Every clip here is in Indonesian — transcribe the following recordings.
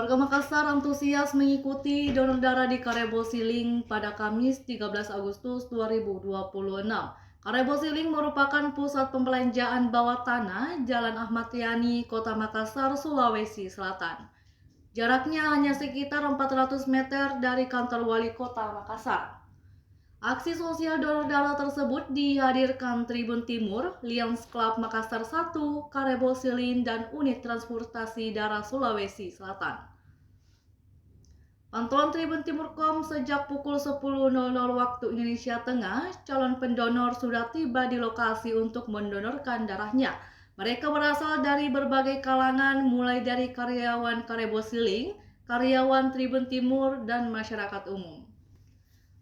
Warga Makassar antusias mengikuti donor darah di Karebo Siling pada Kamis 13 Agustus 2026. Karebo Siling merupakan pusat pembelanjaan bawah tanah Jalan Ahmad Yani, Kota Makassar, Sulawesi Selatan. Jaraknya hanya sekitar 400 meter dari kantor wali kota Makassar. Aksi sosial donor darah tersebut dihadirkan Tribun Timur, Lions Club Makassar 1, Karebo Siling, dan Unit Transportasi Darah Sulawesi Selatan. Pantauan Tribun Timur.com sejak pukul 10.00 waktu Indonesia Tengah, calon pendonor sudah tiba di lokasi untuk mendonorkan darahnya. Mereka berasal dari berbagai kalangan, mulai dari karyawan Karebo Siling, karyawan Tribun Timur, dan masyarakat umum.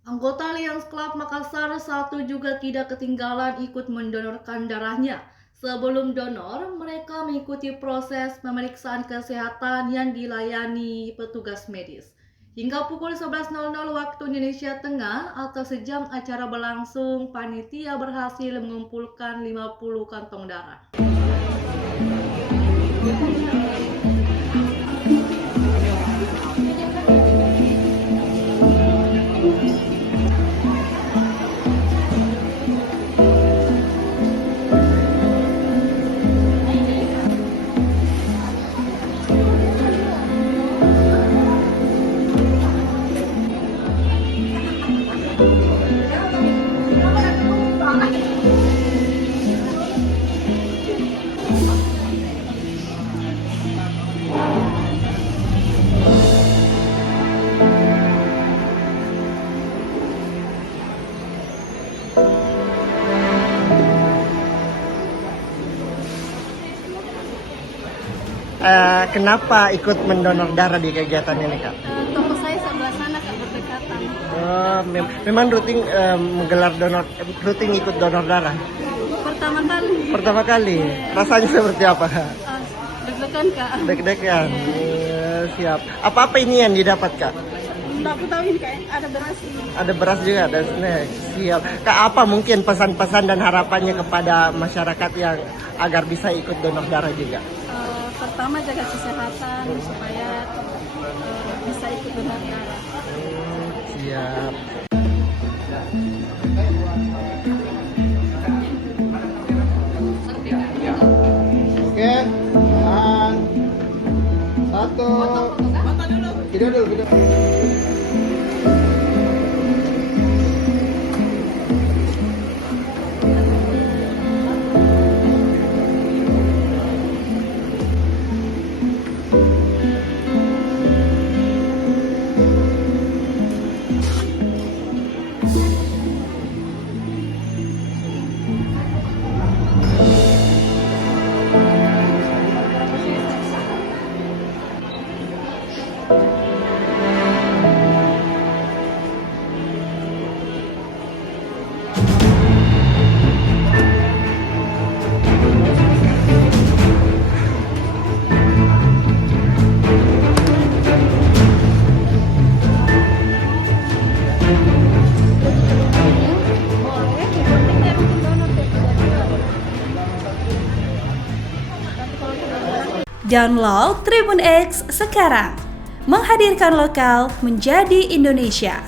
Anggota Lions Club Makassar 1 juga tidak ketinggalan ikut mendonorkan darahnya. Sebelum donor, mereka mengikuti proses pemeriksaan kesehatan yang dilayani petugas medis. Hingga pukul 11.00 waktu Indonesia Tengah atau sejam acara berlangsung, panitia berhasil mengumpulkan 50 kantong darah. Kenapa ikut mendonor darah di kegiatan ini, Kak? Toko saya sebelah sana, Kak, berdekatan. Memang rutin ikut donor darah. Pertama kali. Pertama kali, rasanya seperti apa? Deg-degan, Kak. Deg-degan. Siap. Apa ini yang didapat, Kak? Aku tahu ini, Kak, ada beras. Ada beras juga, ada snack. Siap. Kak, apa mungkin pesan-pesan dan harapannya kepada masyarakat yang agar bisa ikut donor darah juga? Pertama jaga kesehatan supaya bisa ikut donor darah. Siap. Oke, tahan. Satu. Video dulu, video. Download Tribun X sekarang, menghadirkan lokal menjadi Indonesia.